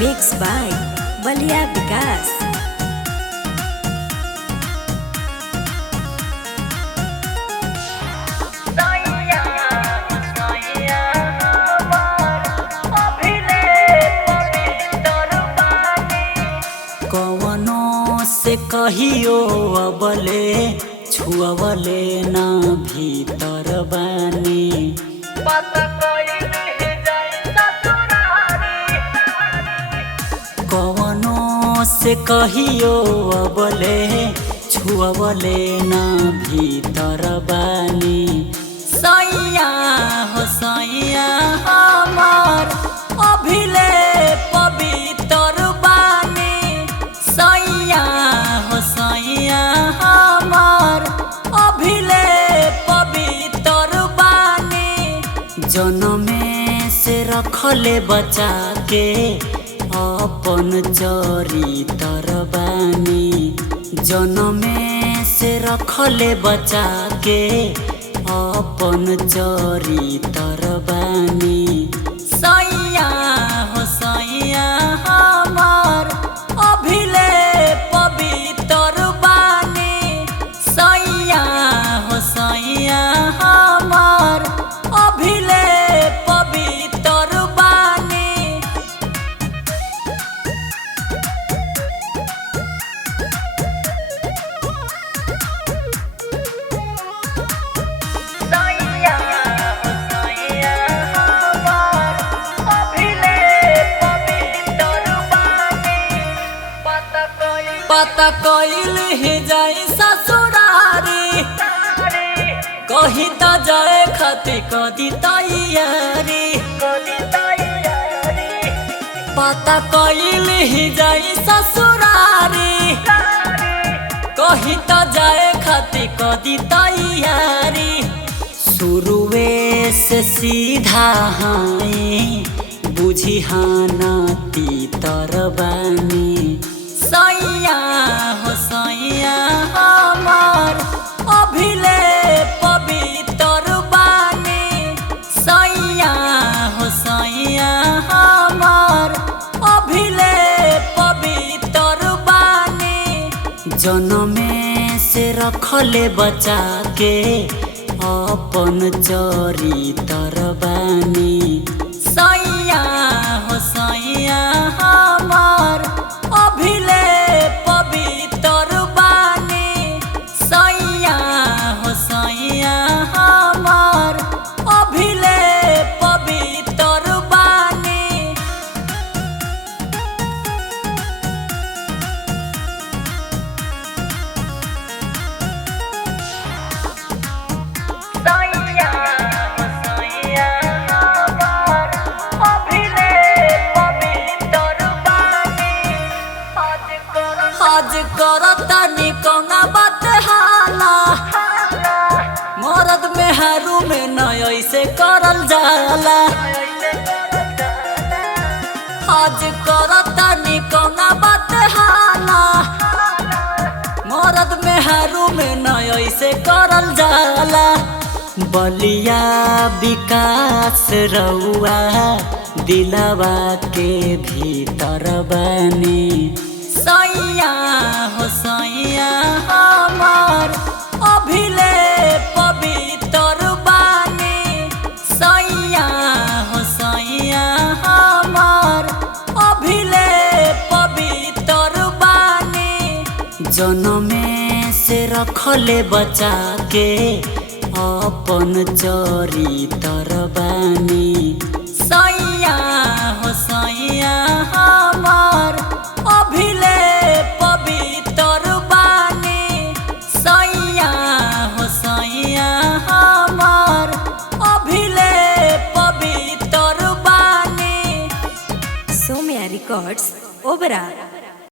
Mixed by Balia Vikas. कवनो से कहियो अबले छुअवले ना भीतर बानी कवनो से कहियो अबले छुअवले ना भीतर बानी सैया हो सैया हमार अभिले पवित्र बानी सैया हो सैया हमार अभिले पवित्र बानी जनमे से रखले बचा के अपन चरित्र बानी जनमे से रखले बचा के अपन चरित्र बानी सैया हो सैया हमार अभिले पवित्र बानी सैया हो सैया हमार अभिले पवित्र बानी पता कइल ही जाई ससुरारी कही त जाए खातिर कदी तैयारी पता कइल ही जाई ससुरारी कही त जाए खातिर कदी तैयारी शुरुए से सीधा हाई बुझी हाना तीतर बानी सैया हो सैया हमार अभिले पवित्र बानी सैया हो सैया हमार अभिले पवित्र बानी जनमे से रखले बचा के अपन चरित्र बानी सैया हो सैया हमार अभिले पवित्र बानी सैया हो सैया हमार अभिले पवित्र बानी आज करतानी कौना बात हाला मरद में हरू में न ऐसे करल जाला आज करतानी कौना बात हाला मरद में हरू में न ऐसे करल जाला बलिया विकास रउआ दिलवा के भीतर बानी सैया हो सैया हमार अभिले पवित्र बानी सैया हो सैया हमार अभिले पवित्र बानी जनमे से रखले बचा के अपन चरित्र बानी सैया हो सैया हमार अभिले पवित्र बानी सैया हो सैया हमार अभिले पवित्र बानी Somya Records, Obra.